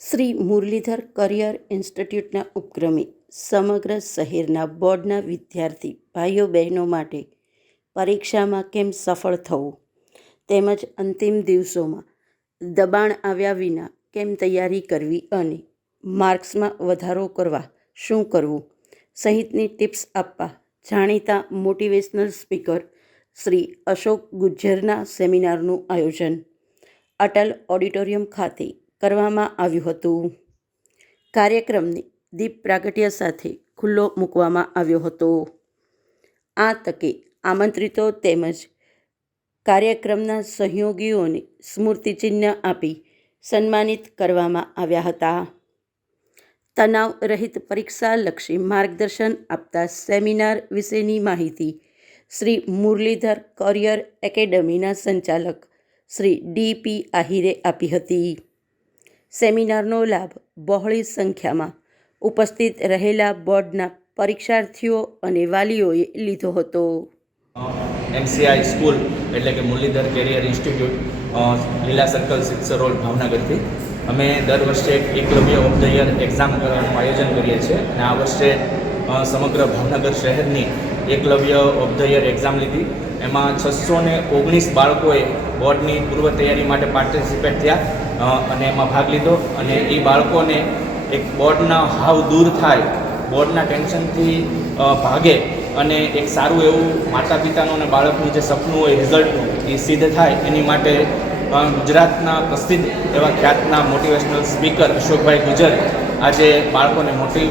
Shri Muralidhar career ઇન્સ્ટિટ્યૂટના ઉપક્રમે સમગ્ર શહેરના બોર્ડના વિદ્યાર્થી ભાઈઓ બહેનો માટે પરીક્ષામાં કેમ સફળ થવું? તેમજ અંતિમ દિવસોમાં દબાણ આવ્યા વિના કેમ તૈયારી કરવી અને માર્ક્સમાં વધારો કરવા શું કરવું? સહિતની ટિપ્સ આપવા જાણીતા મોટિવેશનલ સ્પીકર શ્રી અશોક ગુજ્જરના સેમિનારનું આયોજન. અટલ ઓડિટોરિયમ ખાતે કરવામાં આવ્યું હતું. કાર્યક્રમને દીપ પ્રાગટ્ય સાથે ખુલ્લો મૂકવામાં આવ્યો હતો. આ તકે આમંત્રિતો તેમજ કાર્યક્રમના સહયોગીઓને સ્મૃતિચિહ્ન આપી સન્માનિત કરવામાં આવ્યા હતા. તણાવ રહિત પરીક્ષાલક્ષી માર્ગદર્શન આપતા સેમિનાર વિશેની માહિતી શ્રી મુરલીધર કરિયર એકેડમીના સંચાલક શ્રી ડી પી આહિરે આપી હતી. સેમિનારનો લાભ બહોળી સંખ્યામાં ઉપસ્થિત રહેલા બોર્ડના પરીક્ષાર્થીઓ અને વાલીઓએ લીધો હતો. એમસીઆઈ સ્કૂલ એટલે કે Muralidhar career institute Leela circle sixer road ભાવનગરથી. અમે દર વર્ષે Eklavya of the year exam કરવાનું આયોજન કરીએ છીએ અને આ વર્ષે સમગ્ર ભાવનગર શહેરની Eklavya of the year exam લીધી. એમાં છસો ને ઓગણીસ બાળકોએ બોર્ડની પૂર્વ તૈયારી માટે પાર્ટિસિપેટ થયા અને એમાં ભાગ લીધો. અને એ બાળકોને એક બોર્ડના હાવ દૂર થાય, બોર્ડના ટેન્શનથી ભાગે અને એક સારું એવું માતા પિતાનું અને બાળકનું જે સપનું હોય રિઝલ્ટનું એ સિદ્ધ થાય. એની માટે ગુજરાતના પ્રસિદ્ધ એવા ખ્યાતના મોટિવેશનલ સ્પીકર અશોકભાઈ ગુજર આજે બાળકોને મોટી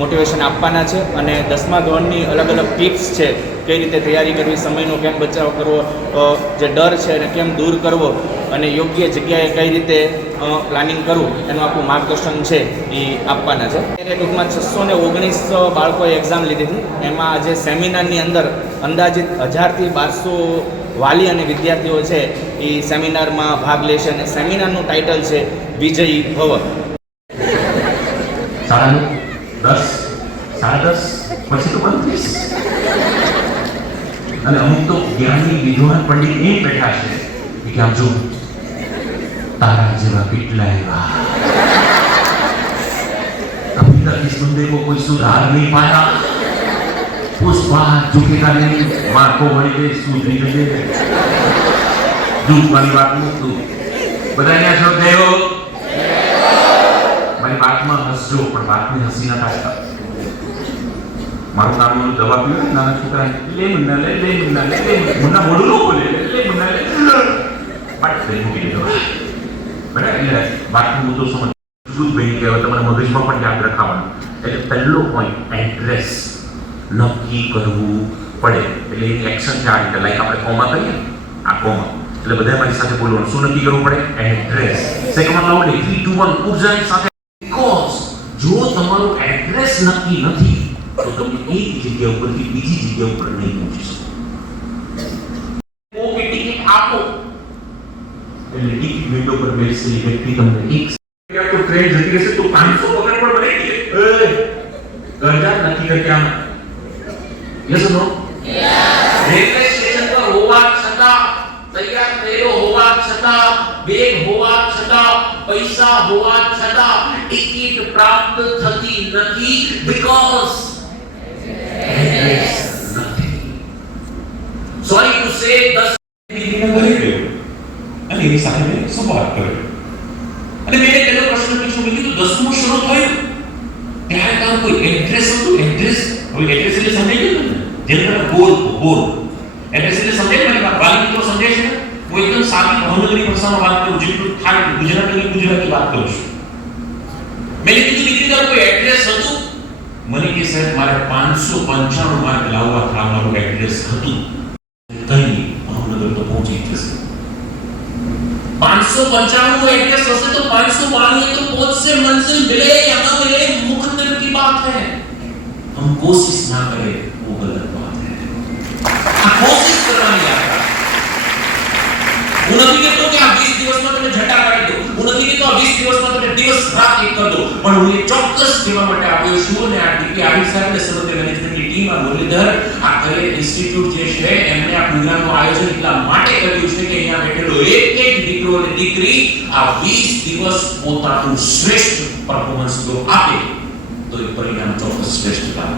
મોટિવેશન આપવાના છે અને દસમા ધોરણની અલગ અલગ ટિપ્સ છે, કઈ રીતે તૈયારી કરવી, સમયનો કેમ બચાવ કરવો જે ડર છે એને કેમ દૂર કરવો અને યોગ્ય જગ્યાએ કઈ રીતે પ્લાનિંગ કરવું, એનું આખું માર્ગદર્શન છે એ આપવાના છે. અત્યારે ટૂંકમાં છસો ને ઓગણીસ બાળકોએ એક્ઝામ લીધી હતી. એમાં આજે સેમિનારની અંદર અંદાજિત હજારથી બારસો વાલી અને વિદ્યાર્થીઓ છે એ સેમિનારમાં ભાગ લેશે અને સેમિનારનું ટાઇટલ છે, વિજયી ભવ. દસ સાડા દસ પછી તો બંધ થઈશ અને અમુક તો જ્ઞાનની વિદ્વાન પંડિત એ બેઠા છે કે આમ જો તારા જેવા કેટલા એવા अभी तक इस बंदे को कोई सुधार नहीं पाया उस बात झुकेगा नहीं माँ को वही दे सूझी दे दूध वाली बात મૂકતું બધા અહીંયા છો દેવો મારી વાતમાં હસજો, પણ વાતને હસી ના કાઢતા. મારું નામ દવા પીવું ને, નાના છોકરા લે મુન્ના, લે લે મુન્ના, લે લે મુન્ના. મોઢું ન બોલે. લે મુન્ના, લે પાટ થઈ મૂકી દીધો બરાબર? એટલે વાતનું તો સમજ. દૂધ બની ગયો. તમારા મગજમાં પણ યાદ રખાવાનું. એટલે પહેલો પોઈન્ટ એડ્રેસ નક્કી કરવું પડે. એટલે એની એક્શન છે આ રીતે. લાઈક આપણે કોમા કરીએ આ કોમા એટલે બધા મારી સાથે બોલવાનું. શું નક્કી કરવું પડે? Address second number three two one ઉર્જાની સાથે જો તમારું એડ્રેસ નક્કી નથી તો તમે એક જગ્યા ઉપરથી બીજી જગ્યા ઉપર નહીં પહોંચી શકો કોકે ટિકિટ આપો એટલે ટિકિટ વિન્ડો પર બેસેલી વ્યક્તિ તમને એક તો ટ્રેન જતી રહેશે તો પાંચસો પગાર પણ મળે કે ગરજા નક્કી કરી આમ યસ નો રેલવે સ્ટેશન પર હોવા છતાં તૈયાર થયેલો હોવા છતાં બેગ હોવા છતાં પૈસા હોવા છતાં ટિકિટ પ્રાપ્ત થતી નથી બીકોઝ સોરી ટુ સે 10 દીકરીને ભરી ગયો અને એની સાથે મેં સંવાદ કર્યો અને મેં તેનો પ્રશ્ન પૂછ્યો મેં કીધું દસમું શરૂ થયું ત્યારે તારું કોઈ એડ્રેસ હતું એડ્રેસ હવે એડ્રેસ એટલે સમજાઈ ગયું ને જેને તમે ગોલ ગોલ એડ્રેસ એટલે સમજાય મારી વાત વાલી મિત્રો સમજાય છે ને? હું એકદમ સાદી ભાવનગરી ભાષામાં વાત કરું જેટલું થાય એટલું ગુજરાતી ગુજરાતી વાત કરું છું મેં કીધું દીકરી તારું કોઈ એડ્રેસ હતું મને કે સાહેબ મારે પાંચસો પંચાણું માર્ક લાવવા હતા મારું એડ્રેસ હતું કઈ નહીં ભાવનગર તો પહોંચી જશે पाँच सौ पंचानवे एड्रेस हंसे तो पाँच सौ बानवे तो पहुंच से मंजिल मिले या न मिले मुकद्दर की बात है हम कोशिश ना करें वो गलत નથી કહેતો 20 દિવસમાં તમે દિવસ રાત એક કરો પણ હું એ ચોક્કસ કહેવા માટે આવ્યો છું અને આ ડીપી આરી સાહેબ અને મેનેજમેન્ટની ટીમ, આ મુરલીધર, આ કલે ઇન્સ્ટિટ્યૂટ જે છે, એમણે આ પ્રોગ્રામનું આયોજન એટલા માટે કર્યું છે કે અહીંયા બેઠેલો એક એક દીકરો અને દીકરી આ 20 દિવસ પોતાનું શ્રેષ્ઠ પરફોર્મન્સ જો આપે, તો એ પરિણામ ચોક્કસ શ્રેષ્ઠ લાવે